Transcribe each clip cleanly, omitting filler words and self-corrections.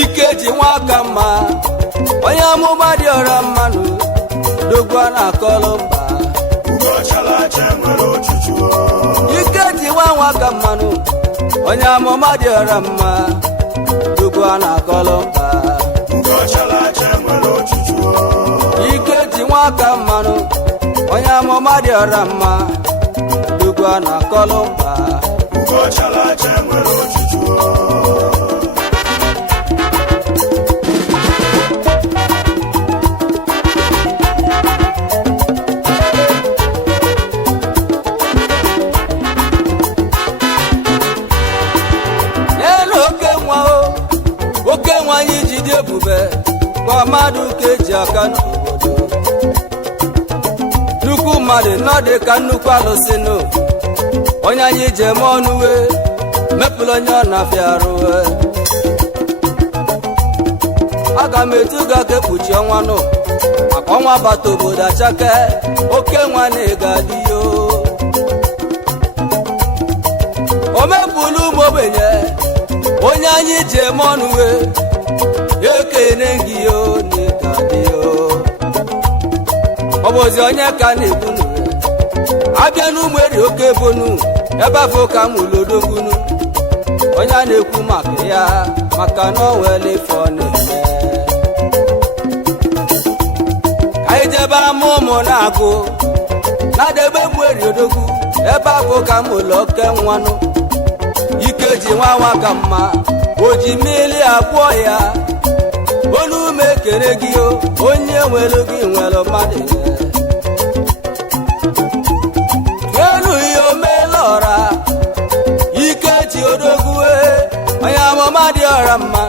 Ikeji nwaka mma onye amụma dị ọra mmanụ dogwa na kolomba Ikeji nwaka mmanụ onye amụma dị ọra mma dogwa na kolomba Ikeji nwaka mmanụ onye amụma dị ọra mma dogwa na kolomba oke nwanyị ji dị ebube kwa mmadụ ka eji aka n'obodo nnukwu mmadụ nọdụ ka nnukwu alụsị nụ onye anyị ji eme ọnụwe mepụrụ onye ọ na-afịa arụwe aga m etu ga ka ekpuchi ọnwa nụ maka ọnwa bata obodo achake oke nwanne ga-adị yo o mepụrụ ụmụ ogbenye onye anyị ji eme ọnụwe ekene gị yo n'ịgadị yo ọ bụzi onye ka na-ebunu abịa n'ụmụ eri oke bonu ebe afọ ka m ụlọdogunu onye a na-ekwu maka ya maka na o nwere ife ọ na-eme ka anyị jebe ama ụmụ na-agụ na-adebe mụ eri odogwu ebe afọ ka m ụlọ oke nwanụ Ikeji nwaka mma o ji mmiri agwọ ya olu ume kere gị o onye nwere gị nwere mmadụ elu ihe omela ọra Ikeji odogwu onye amụma dị ọra mma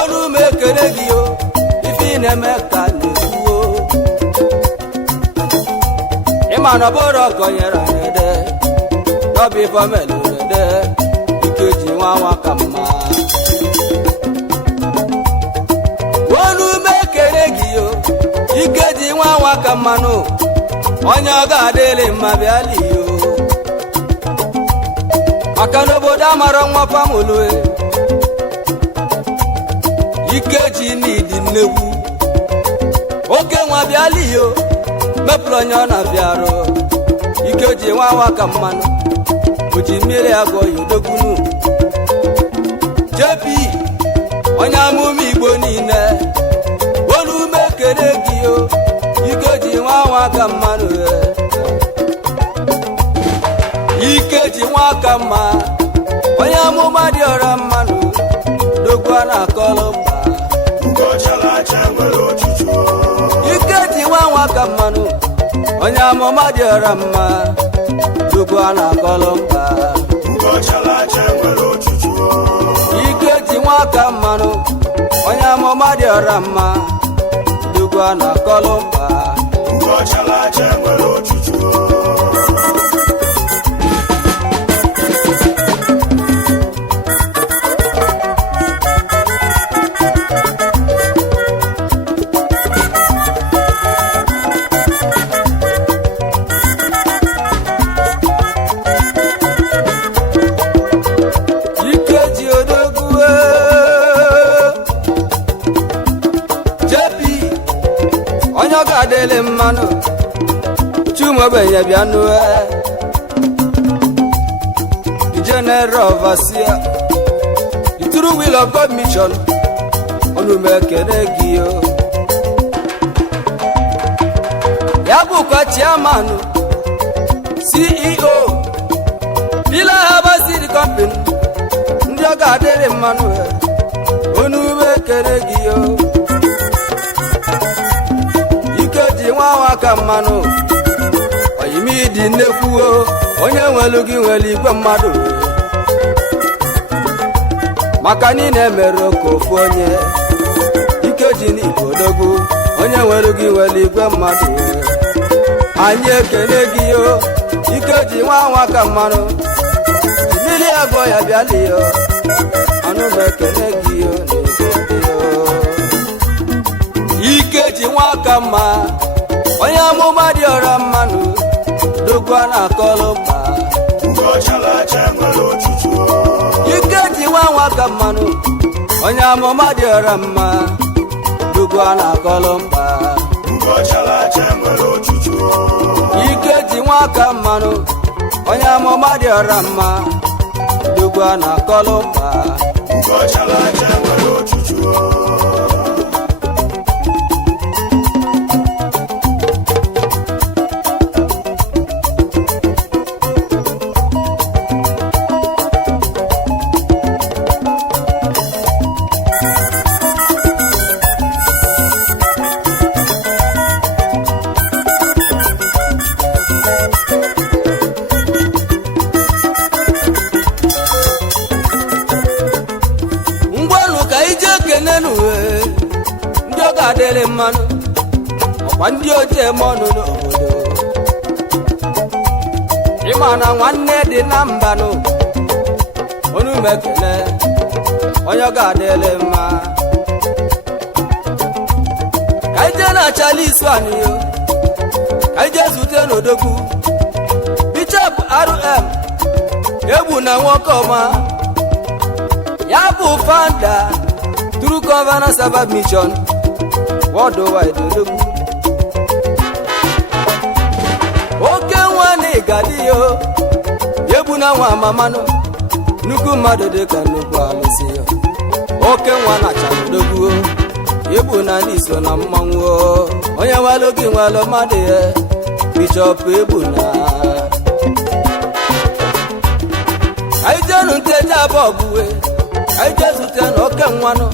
olu ume kere gị o ife ị na-eme ka na-ekwuo ịma na ọbụrụ ọkọnyere ede dọbụ ifomelu Ikeji nwaka mma olu ume kere gị yo Ikeji nwaka mmanụ onye ọ ga-adịrị mma bịali yo maka n'obodo amara nwa pamụlue Ikeji n'idi nnekwu oke nwa bịali yo mepụrụ onye ọ na-abịa arụ Ikeji nwaka mmanụ o ji mmiri agwọ ya odogwunu JP onye amụma Igbo niile olu ume kere gị yo Ikeji nwaka mmanụ Ikeji nwaka mma onye amụma dị ọra mmanụ dogwa na kolomba Ikeji nwaka mmanụ onye amụma dị ọra mma dogwa na kolomba Ikeji nwaka mmanụ onye amụma dị ọra mma dogwa na kolomba adele mmanụ chumobenye bịa nue the general overseer the true will of God mission onume kere gị yo ya bụkwa chairman CEO Dila Habasi the company ndị ọ ga-adịrị mmanụ onume kere gị yo Ikeji nwaka mmanụ oyimidi nnekwuo onye nwelu gị nwere igwe mmadụ maka niile mere ka ofu onye Ikeji n'Igbo odogwu onye nwelu gị nwere igwe mmadụ anyị ekene gị yo Ikeji nwaka mmanụ mmiri agwọ ya bịali yo anụ m ekene gị yo ka mma onye amụma dị ọra mmanụ dogwa na akọlụmba Ikeji nwa ka mmanụ onye amụma dị ọra mma dogwa na akọlụmba Ikeji nwa ka mmanụ onye amụma dị ọra mma dogwa na akọlụmba adịrị mmanụ ọkwa ndị oche mọnụ n'obodo ịma na nwanne dị na mbanụ onu mekele onye ga-adịrị mma ka ije na-achala isu anịyo ka ije zute n'odogwu Bishop RM egwu na nwoke ọma ya bụ founder True Covenant Sabbath Mission worldwide odogwu oke nwa na ịgadi yo egwu na nwa amamanụ nnukwu mmadụ dịka nnukwu alụsị yo oke nwa na chagodogwu egwu na ndị so na mmanwụ onye nwalụ gị nwalụ mmadụ ya Bishop egwu na anyị jenu nteje abụọ ọgwụwe anyị je zute na oke nwanụ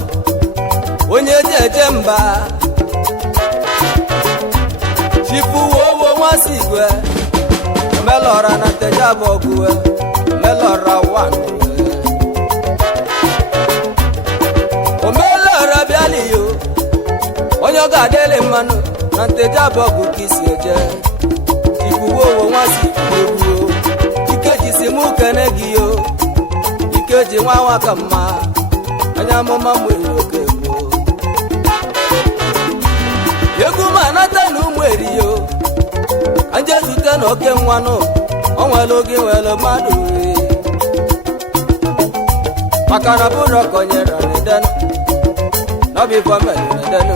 onye eje mba chifuwo nwasi igwe melora na nteje abụọ ọgwụwe melora wanụ omelora bịaliyo onye ọ ga-adịlị mmanụ na nteje abụọ ọgwụ ka isi eje chifuwo nwasi igwe Ikeji si mụ kene gị yo Ikeji nwa ka mma onye amụma nwere oke gboo egwu ma nata na ụmụ eriyo anje zute na oke nwanụ o nwere oge nwere mmadụ maka na bụrụ konyere n'edenu n'ọbịbọ mere n'edenu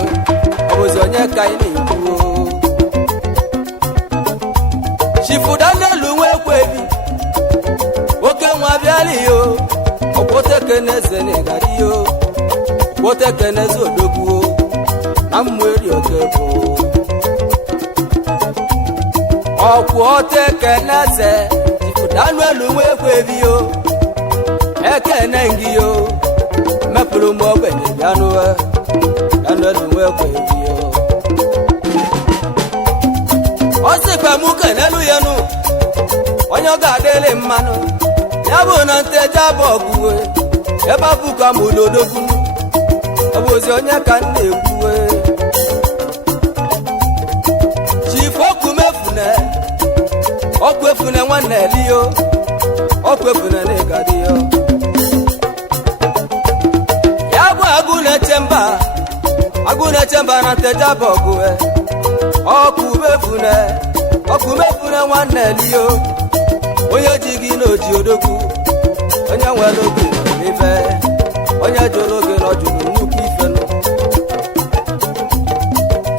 ọ bụzi onye ka ị na-ekwu Chifu Daniel Nwekwebi oke nwa bịaliyo okwotekeneze n'ịgadiyo okwotekeneze odogwu na mmeri oke bụ okwotekeneze Chifu Daniel Nwekwebiyo ekene ngiyo mepụrụ m ogbenye bịanụwe Daniel Nwekwebiyo ọ sịkwa mụ kenelu ya nụ onye ọ ga-adịrị mmanụ ya bụ na nteje abụọ ọgwụwe ebe abụka m ụlọdogwu ọ bụ ozi onye ka m na-ekwuwe Chief ọkwefune nwanne eliyo ọkwefune n'ịgadiyo ya bụ agụ na-eche mba na nteje abụọ ọgwụwe ọkụmefune nwanne eliyo onye ji gị n'oji odogwu onye nwere oge n'ife onye jụrụ oge n'ọjụrụ nnukwu ife nụ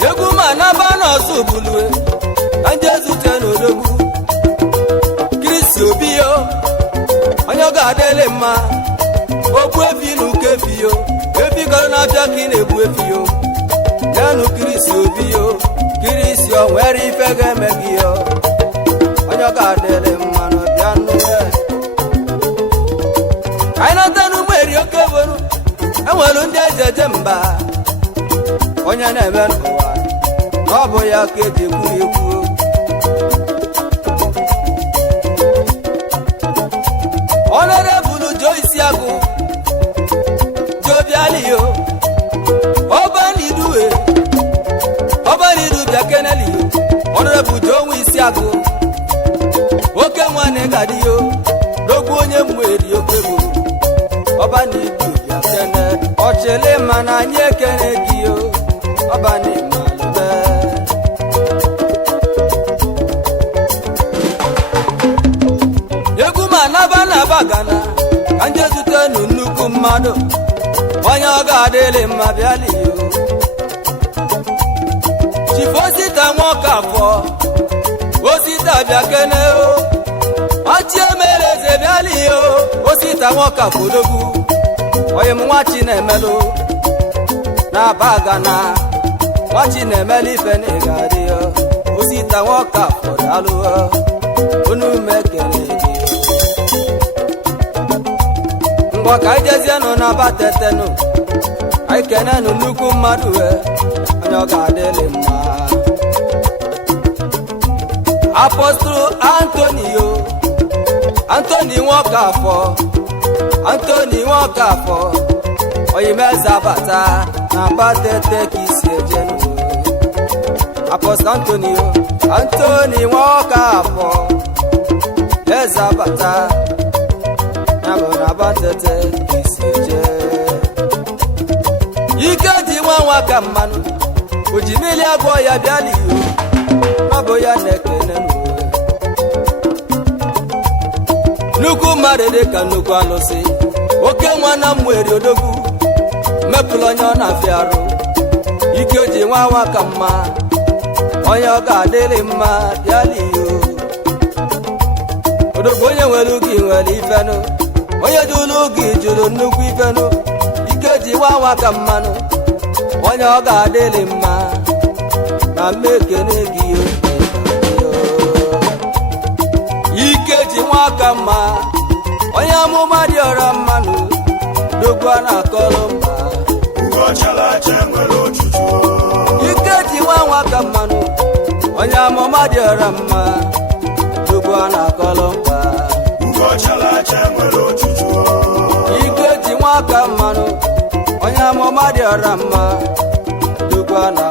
egwu ma naba n'ọzọ bulue ka nje zute n'odogwu Kristi Obiyo onye ọ ga-adịlị mma okwu efi na uke efiyo efigoro na-abịa ka ị na-egbu efiyo yanụ Kristi Obiyo Kristi o nwere ife ga-eme gị yo onye ọ ga-adịrị mmanụ bịa nụwe anyị nata n'ụmụ eri oke bụrụ enwere ndị ejeje mba onye na-eme n'ụwa na ọ bụ ya ka eji ekwu ekwu Honorable Joyce Agụ Jobialiyo ọbanidu bịa keneliyo Honorable Joe Isiagụ oke nwanne gadiyo n'ogwu onye mmeri oke bụ ọbanidu bịa kene ọchịlị mana anyị ekene gị yo ọbanimalube bagana ka nje zute nnukwu mmadụ onye ọ ga-adịlị mma bịaliyo chifu osita nwoke afọ osita bịa kene o ọchị emere eze bịaliyo osita nwoke afọ odogwu onye m nwachi na-emelụ na bagana nwachi na-emeli ife na ịgadịyo osita nwoke afọ dalụọ unu mekele gị ngwa ka ijezienụ na batetenu anyị kenenu nnukwu mmadụ onye ọ ga-adịlị mma apọstụlụ Antoni nwoke afọ Antoni nwoke afọ oyimezabata na batete ka isi ejenu apọstụlụ Antoni nwoke afọ ezabata na bụ na batete ka isi eje Ikeji nwa ka mmanụ ojimili agwọ ya bịaliyo ọ bụ ya na-ekene nnukwu mmadụ dị ka nnukwu alụsị oke nwa na mweri odogwu mepụrụ onye ọ na-afịa arụ Ikeji nwa ka mma onye ọ ga-adịrị mma bịaliyo odogwu onye nwere ugi nwere ifenụ onye jụrụ ugi jụrụ nnukwu ifenụ Ikeji nwa ka mmanụ onye ọ ga-adịrị mma na mmekene gị Ikeji nwa ka mma onye amụma dị ọra mmanụ dogwu a na-akọrọ mba Ikeji nwa ka mmanụ onye amụma dị ọra mma dogwu a na-akọrọ mba Ikeji nwa ka mmanụ onye amụma dị ọra mma dogwu a na